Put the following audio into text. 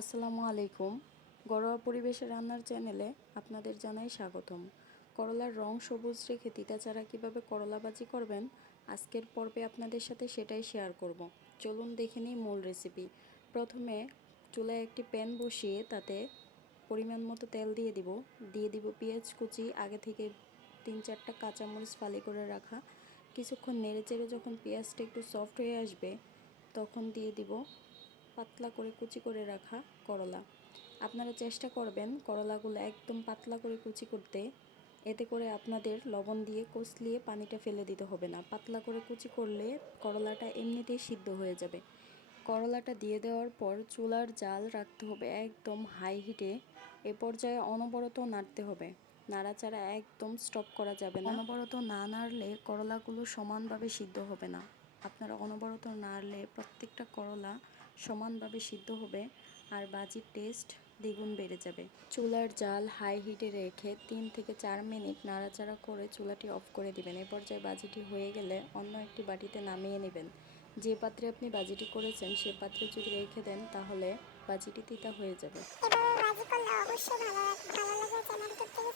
আসসালামু আলাইকুম। ঘরোয়া পরিবেশে রান্নার চ্যানেলে আপনাদের জানাই স্বাগতম। করলার রং সবুজ রেখে তিতা ছাড়া কীভাবে করলা ভাজি করবেন, আজকের পর্বে আপনাদের সাথে সেটাই শেয়ার করব। চলুন দেখে নিই মূল রেসিপি প্রথমে চুলায় একটি প্যান বসিয়ে তাতে পরিমাণ মতো তেল দিয়ে দিব। দিয়ে দিব পেঁয়াজ কুচি, আগে থেকে তিন চারটা কাঁচামরিচ ফালি করে রাখা। কিছুক্ষণ নেড়ে চেড়ে যখন পেঁয়াজটা একটু সফট হয়ে আসবে, তখন দিয়ে দিব পাতলা করে কুচি করে রাখা করলা। আপনারা চেষ্টা করবেন করলাগুলো একদম পাতলা করে কুচি করতে। এতে করে আপনাদের লবণ দিয়ে কষলিয়ে পানিটা ফেলে দিতে হবে না। পাতলা করে কুচি করলে করলাটা এমনিতেই সিদ্ধ হয়ে যাবে। করলাটা দিয়ে দেওয়ার পর চুলার জাল রাখতে হবে একদম হাই হিটে এ। পর্যায়ে অনবরত নাড়তে হবে। নাড়াচাড়া একদম স্টপ করা যাবে না। অনবরত না নাড়লে করলাগুলো সমানভাবে সিদ্ধ হবে না। আপনারা অনবরত নাড়লে প্রত্যেকটা করলা সমানভাবে সিদ্ধ হবে আর বাজির টেস্ট দ্বিগুণ বেড়ে যাবে। চুলার জাল হাই হিটে রেখে তিন থেকে চার মিনিট নাড়াচাড়া করে চুলাটি অফ করে দিবেন। এ পর্যায়ে বাজিটি হয়ে গেলে অন্য একটি বাটিতে নামিয়ে নেবেন। যে পাত্রে আপনি বাজিটি করেছেন, সে পাত্রে যদি রেখে দেন, তাহলে বাজিটি তিতা হয়ে যাবে। অবশ্যই ভালো লাগ- দেবেন